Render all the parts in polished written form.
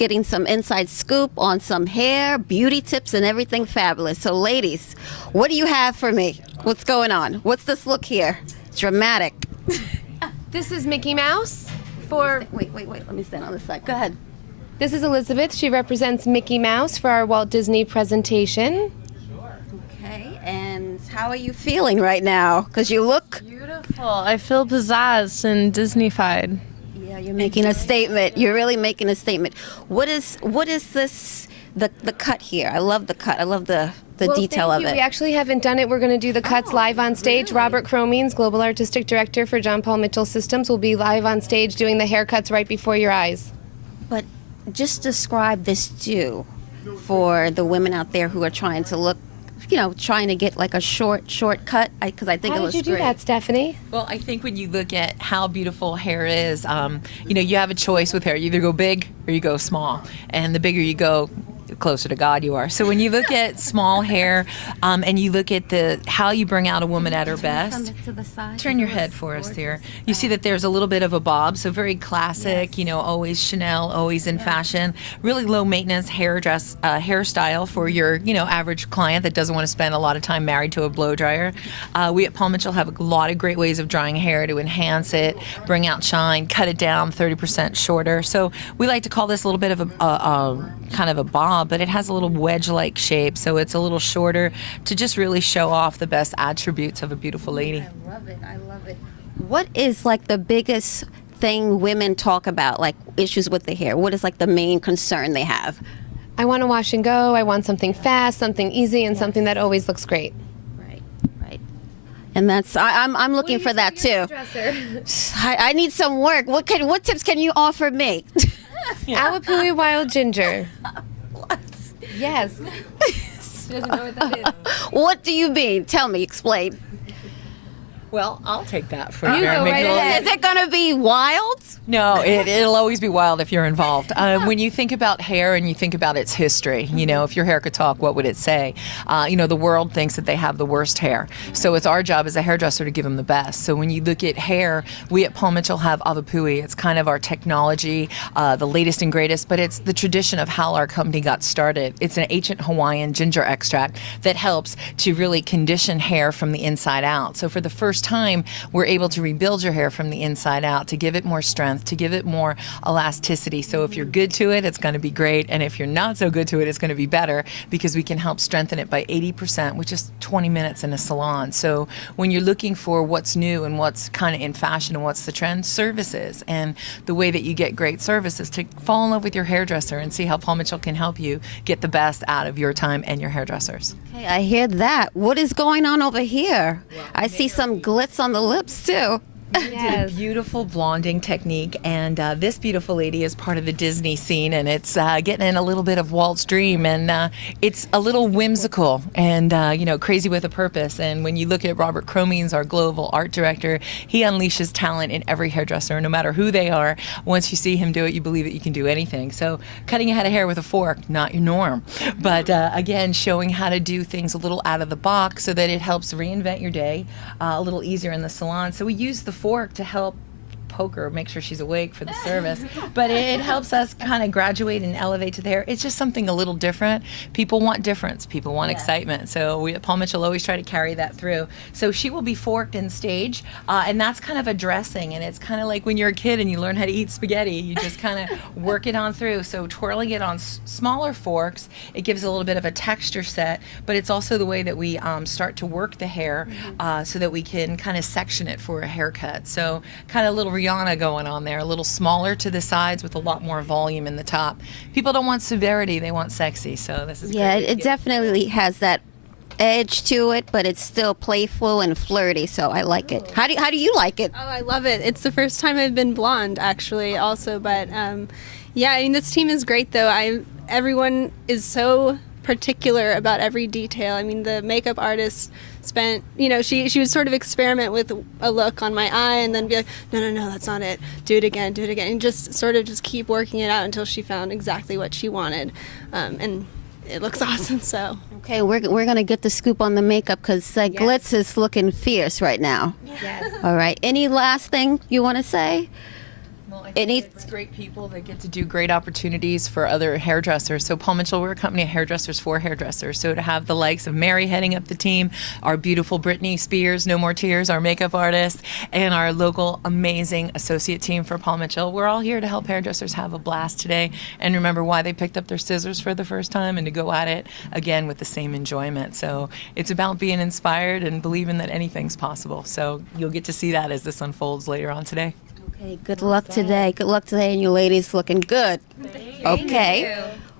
getting some inside scoop on some hair, beauty tips, and everything fabulous. So ladies, what do you have for me? What's going on? What's this look here? Dramatic. This is Mickey Mouse for... Wait. Let me stand on this side. Go ahead. This is Elizabeth. She represents Mickey Mouse for our Walt Disney presentation. Okay, and how are you feeling right now? Because you look... Beautiful. I feel pizzazzed and Disney-fied. Yeah, you're making a statement. You're really making a statement. What is this, the cut here? I love the cut. I love the detail of it. We actually haven't done it. We're going to do the cuts live on stage. Really? Robert Cromeans, Global Artistic Director for John Paul Mitchell Systems, will be live on stage doing the haircuts right before your eyes. But just describe this too for the women out there who are trying to look, trying to get like a short cut, because I think it looks How did you do great. that, Stephanie? Well, I think when you look at how beautiful hair is, you have a choice with hair. You either go big or you go small. And the bigger you go, the closer to God you are. So when you look at small hair and you look at how you bring out a woman at her best, turn your head for us there. You see that there's a little bit of a bob, so very classic, always Chanel, always in fashion. Really low maintenance hairstyle for your, average client that doesn't want to spend a lot of time married to a blow dryer. We at Paul Mitchell have a lot of great ways of drying hair to enhance it, bring out shine, cut it down 30% shorter. So we like to call this a little bit of a kind of a bob, but it has a little wedge-like shape, so it's a little shorter to just really show off the best attributes of a beautiful lady. I love it. What is like the biggest thing women talk about, like issues with the hair? What is like the main concern they have? I want to wash and go. I want something fast, something easy, and something that always looks great. Right. And that's I'm looking for that too. I need some work. What tips can you offer me? Awapui Wild Ginger. Yes. She doesn't know what that is. What do you mean? Tell me. Explain. Well, I'll take that for You go right ahead. Is it going to be wild? No, it'll always be wild if you're involved. When you think about hair and you think about its history, if your hair could talk, what would it say? The world thinks that they have the worst hair. So it's our job as a hairdresser to give them the best. So when you look at hair, we at Paul Mitchell have Awapui. It's kind of our technology, the latest and greatest, but it's the tradition of how our company got started. It's an ancient Hawaiian ginger extract that helps to really condition hair from the inside out. So for the first time, we're able to rebuild your hair from the inside out, to give it more strength, to give it more elasticity. So if you're good to it, it's going to be great. And if you're not so good to it, it's going to be better, because we can help strengthen it by 80%, which is 20 minutes in a salon. So when you're looking for what's new and what's kind of in fashion and what's the trend, services. And the way that you get great service is to fall in love with your hairdresser and see how Paul Mitchell can help you get the best out of your time and your hairdressers. Okay, I hear that. What is going on over here? I see some glitz on the lips too. Yes. Beautiful blonding technique, and this beautiful lady is part of the Disney scene, and it's getting in a little bit of Walt's dream, and it's a little whimsical and crazy with a purpose. And when you look at Robert Cromeans, our global art director, he unleashes talent in every hairdresser, no matter who they are. Once you see him do it, you believe that you can do anything. So cutting a head of hair with a fork, not your norm, but again, showing how to do things a little out of the box so that it helps reinvent your day a little easier in the salon. So we use the fork to help poke her, make sure she's awake for the service, but it helps us kind of graduate and elevate to the hair. It's just something a little different. People want difference. People want excitement. So we at Paul Mitchell always try to carry that through. So she will be forked in stage, and that's kind of a dressing, and it's kind of like when you're a kid and you learn how to eat spaghetti, you just kind of work it on through. So twirling it on smaller forks, it gives a little bit of a texture set, but it's also the way that we start to work the hair so that we can kind of section it for a haircut. So kind of a little Rihanna going on there, a little smaller to the sides with a lot more volume in the top. People don't want severity, they want sexy, so this is Yeah, great. it definitely has that edge to it, but it's still playful and flirty, so I like it. How do you like it? Oh, I love it. It's the first time I've been blonde, actually, also, but yeah, I mean, this team is great, though. Everyone is so particular about every detail. I mean, the makeup artist spent, she would sort of experiment with a look on my eye and then be like, no, that's not it. Do it again, and just sort of just keep working it out until she found exactly what she wanted. And it looks awesome, so. Okay, we're going to get the scoop on the makeup because Glitz is looking fierce right now. Yes. All right. Any last thing you want to say? Well, I It think needs. it's great people that get to do great opportunities for other hairdressers. So Paul Mitchell, we're a company of hairdressers for hairdressers. So to have the likes of Mary heading up the team, our beautiful Brittany Spears, No More Tears, our makeup artist, and our local amazing associate team for Paul Mitchell, we're all here to help hairdressers have a blast today and remember why they picked up their scissors for the first time and to go at it again with the same enjoyment. So it's about being inspired and believing that anything's possible. So you'll get to see that as this unfolds later on today. Okay, good luck today. Good luck today, and you ladies looking good. Okay.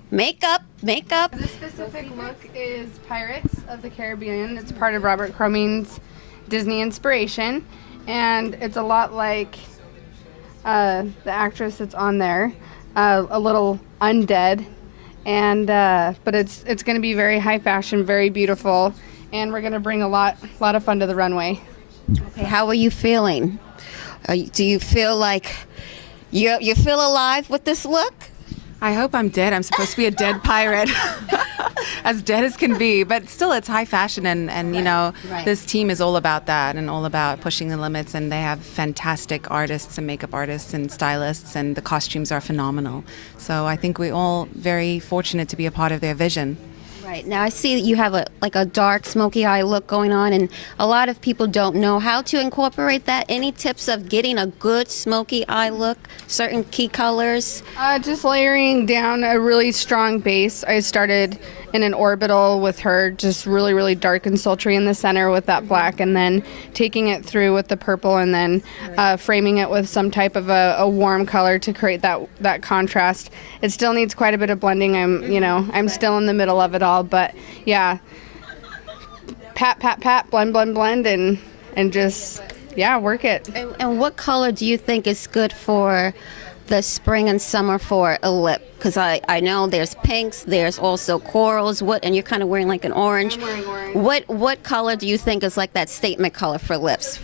Makeup. This specific look is Pirates of the Caribbean. It's part of Robert Croming's Disney inspiration, and it's a lot like the actress that's on there, a little undead, and but it's going to be very high fashion, very beautiful, and we're going to bring a lot of fun to the runway. Okay, how are you feeling? Do you feel like you feel alive with this look? I hope I'm dead. I'm supposed to be a dead pirate. As dead as can be. But still, it's high fashion. And you know, Right. this team is all about that and all about pushing the limits. And they have fantastic artists and makeup artists and stylists. And the costumes are phenomenal. So I think we're all very fortunate to be a part of their vision. Right. Now I see that you have a dark smoky eye look going on, and a lot of people don't know how to incorporate that. Any tips of getting a good smoky eye look? Certain key colors? Just layering down a really strong base. I started in an orbital with her, just really, really dark and sultry in the center with that black, and then taking it through with the purple, and then framing it with some type of a warm color to create that contrast. It still needs quite a bit of blending. I'm still in the middle of it all, but yeah, pat, blend, and just work it. And what color do you think is good for the spring and summer for a lip? Because I know there's pinks, there's also corals. And you're kind of wearing like an orange. I'm wearing orange. What color do you think is like that statement color for lips?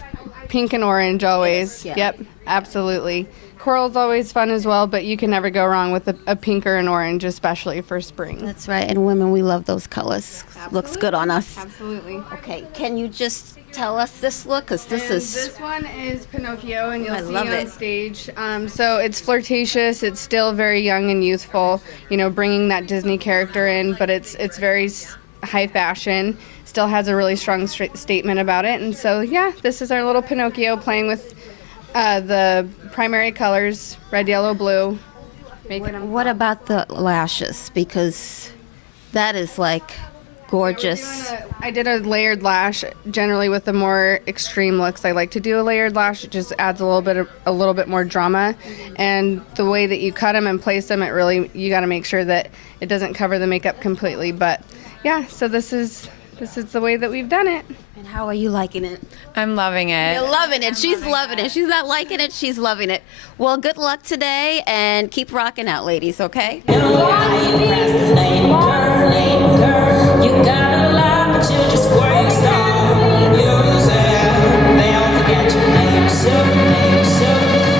Pink and orange always. Yeah. Yep, absolutely. Coral's always fun as well, but you can never go wrong with a pink or an orange, especially for spring. That's right. And women, we love those colors. Looks good on us. Absolutely. Okay, can you just tell us this look? Because This one is Pinocchio, and you'll I see love it on it. stage. So it's flirtatious. It's still very young and youthful. Bringing that Disney character in, but it's very high fashion. Still has a really strong statement about it. And so this is our little Pinocchio playing with the primary colors: red, yellow, blue. Making them. what about the lashes? Because that is like gorgeous. I did a layered lash. Generally, with the more extreme looks, I like to do a layered lash. It just adds a little bit more drama, and the way that you cut them and place them, you got to make sure that it doesn't cover the makeup completely. But so this is the way that we've done it. And how are you liking it? I'm loving it. You're loving it. She's loving it. She's not liking it. She's loving it. Well, good luck today, and keep rocking out, ladies, okay? You got a lot, but you just work strong. Use it. They all forget your name soon.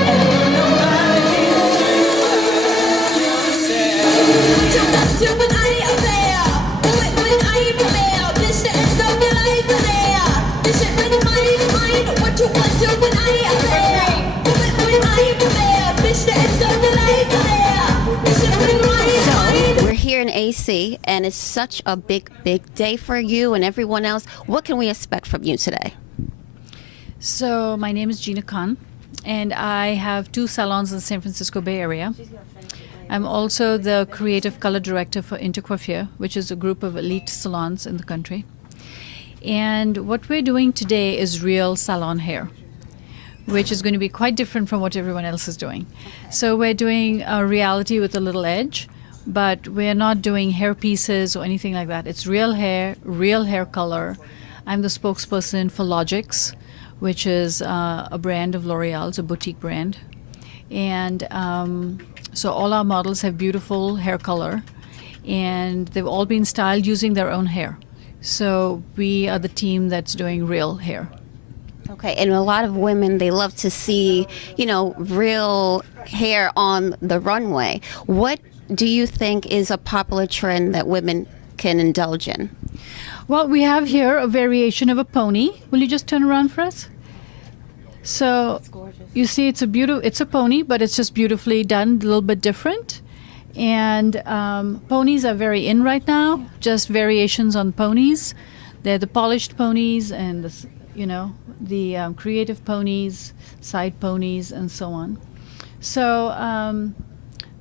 And nobody use it. So, we're here in AC, and it's such a big day for you and everyone else. What can we expect from you today? So my name is Gina Khan, and I have 2 salons in the San Francisco Bay Area. I'm also the creative color director for Intercoiffure, which is a group of elite salons in the country. And what we're doing today is real salon hair, which is going to be quite different from what everyone else is doing. So we're doing a reality with a little edge, but we're not doing hair pieces or anything like that. It's real hair color. I'm the spokesperson for Logix, which is a brand of L'Oreal. It's a boutique brand. And so all our models have beautiful hair color, and they've all been styled using their own hair. So we are the team that's doing real hair. Okay, and a lot of women, they love to see, real hair on the runway. What do you think is a popular trend that women can indulge in? Well, we have here a variation of a pony. Will you just turn around for us? So you see, it's a pony, but it's just beautifully done, a little bit different. And ponies are very in right now, just variations on ponies. They're the polished ponies and the creative ponies, side ponies, and so on. So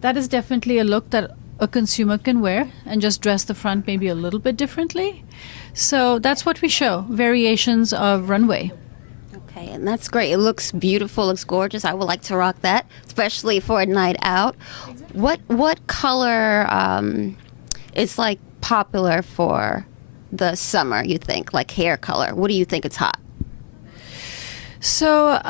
that is definitely a look that a consumer can wear and just dress the front maybe a little bit differently. So that's what we show, variations of runway. Okay, and that's great. It looks beautiful, looks gorgeous. I would like to rock that, especially for a night out. What color is like popular for the summer, you think? Like hair color. What do you think is hot? So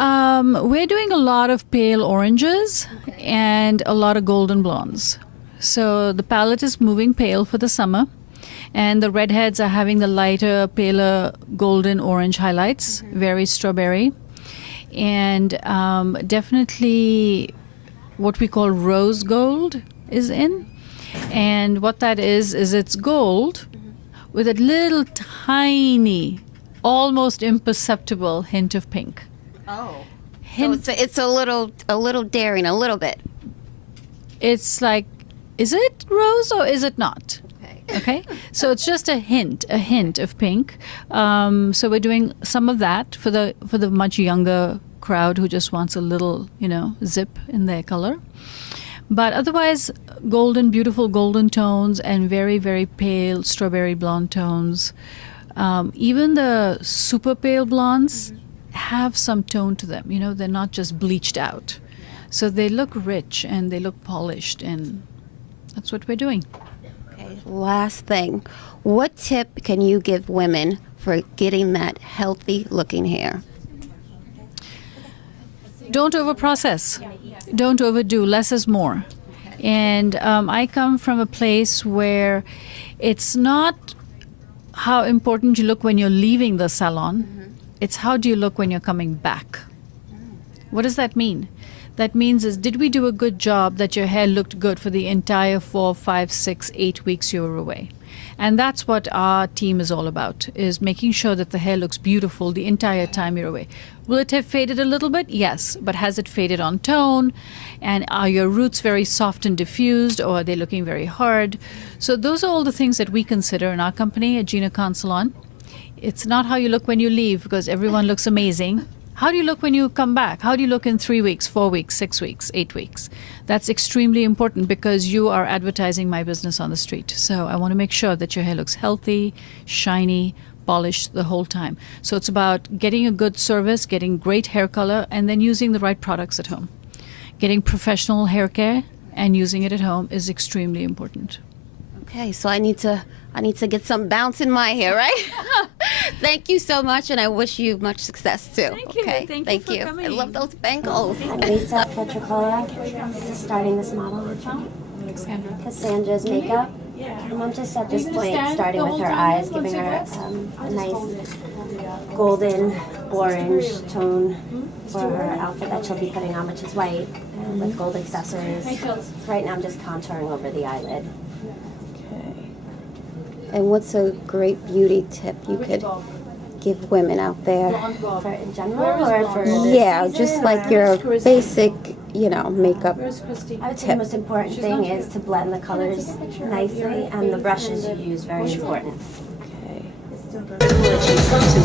we're doing a lot of pale oranges and a lot of golden blondes. So the palette is moving pale for the summer, and the redheads are having the lighter, paler golden orange highlights, very strawberry. And definitely what we call rose gold is in. And what that is it's gold with a little tiny, almost imperceptible hint of pink. Oh. So it's a little daring, a little bit. It's like, is it rose or is it not? Okay, so it's just a hint of pink. So we're doing some of that for the much younger crowd who just wants a little, zip in their color. But otherwise, beautiful golden tones and very, very pale strawberry blonde tones. Even the super pale blondes have some tone to them. They're not just bleached out. So they look rich and they look polished, and that's what we're doing. Okay, last thing. What tip can you give women for getting that healthy looking hair? Don't overprocess. Don't overdo. Less is more. And I come from a place where it's not how important you look when you're leaving the salon. It's how do you look when you're coming back. What does that mean? That means did we do a good job that your hair looked good for the entire 4, 5, 6, 8 weeks you were away? And that's what our team is all about, is making sure that the hair looks beautiful the entire time you're away. Will it have faded a little bit? Yes. But has it faded on tone? And are your roots very soft and diffused, or are they looking very hard? So those are all the things that we consider in our company at Gina Khan Salon. It's not how you look when you leave, because everyone looks amazing. How do you look when you come back? How do you look in 3 weeks, 4 weeks, 6 weeks, 8 weeks? That's extremely important because you are advertising my business on the street. So I want to make sure that your hair looks healthy, shiny, polished the whole time. So it's about getting a good service, getting great hair color, and then using the right products at home. Getting professional hair care and using it at home is extremely important. Okay, so I need to get some bounce in my hair, right? Thank you so much, and I wish you much success too. Thank you. Okay? Thank you for coming. I love those bangles. I'm Lisa Petricola, starting this model. Cassandra's makeup. And I'm just at this point starting with her eyes, giving her a nice golden orange tone for her outfit that she'll be putting on, which is white, and with gold accessories. So right now I'm just contouring over the eyelid. And what's a great beauty tip you could give women out there? For in general or for Yeah, just like your basic, makeup I would say the tip. most important thing is to blend the colors nicely, and the brushes you use very important. Come to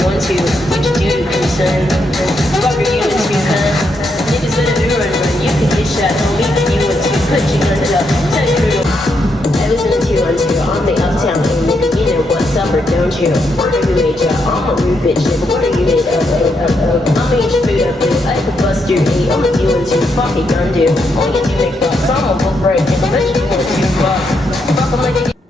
1, 2, what you do, concern. Rubber you into gun. Niggas better be run. You can get shot, don't leave you into put your gun it up. Tell your crew. I was in 2 on 2 on the uptown, nigga, you know what's up or don't you? Wonder who made ya? I'm a rude bitch, nigga. What are you made of? I'ma eat your food up, dude. I could bust your knee. I'ma do into fuck it, gun do. Only get you make bucks. I'm a book right, nigga. Bet you want 2 bucks. Fuck 'em like you